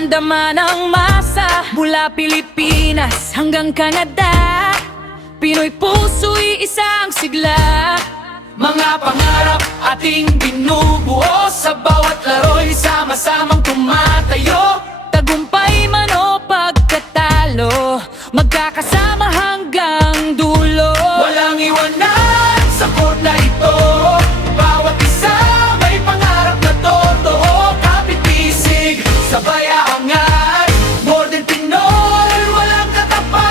Damang-dama ng masa, mula Pilipinas hanggang Canada. Pinoy puso'y isang sigla. Mga pangarap ating binubuo, sa bawat laro'y sama-samang tumatayo. Tagumpay man o pagkatalo, magkakasama hanggang dulo. Walang iwanan sa court na ito, bawat isa may pangarap na totoo. Kapit-bisig, sabay aangat, more than Pinoy, walang katapat.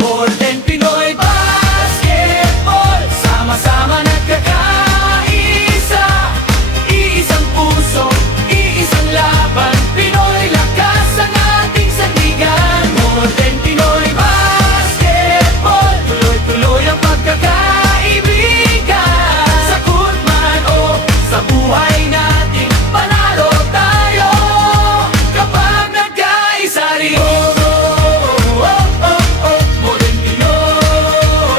More than Pinoy Basketball, sama-sama nagkakaisa. Iisang puso, iisang laban, Pinoy lakas ang ating sandigan. More than Pinoy Basketball, tuloy-tuloy ang pagkakaibigan. Sa court man o sa buhay natin, panalo tayo kapag nagkaisa rin. More than Pinoy.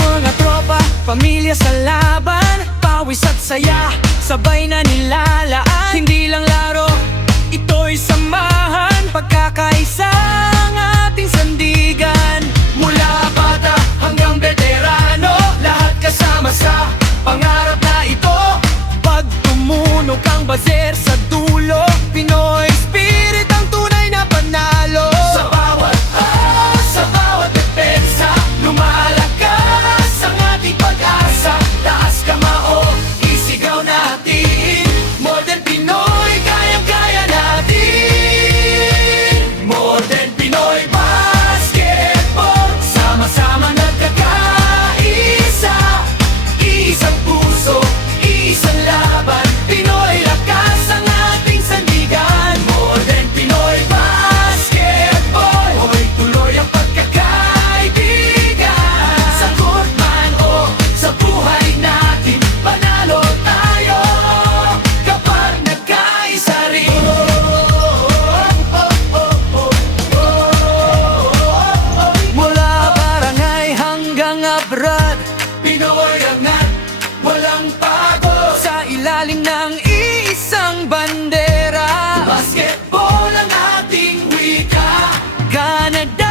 Mga tropa, pamilya sa laban, pawis at saya, sabay na nilalaan. Hindi lang laro, ito'y samahan, pagkakaisa ang ating sandigan. Mula bata hanggang veterano, lahat kasama sa pangarap na ito. Pag tumunog ang bazer sa dulo, Pinoy spirit ang tunay na panalo. Sa bawat depensa, lumalakas ang ating pag-asa. Taas kamao, isigaw natin, more than Pinoy, kayang-kaya natin. More than Pinoy Basketball, sama-sama nagkakaisa. Iisang puso, iisang laban, Pinoy lakas ang ating sandigan. More than Pinoy Basketball, hoy tuloy ang pagkakaibigan. Sa court man o sa buhay natin, panalo tayo kapag nagkaisa rin. Mula barangay hanggang abroad, Pinoy angat, walang pagod. Sa ilalim ng iisang bandera, basketball ang ating wika. Canada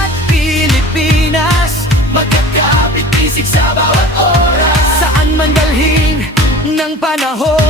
at Pilipinas, magkakapit-isig sa bawat oras. Saan man dalhin ng panahon,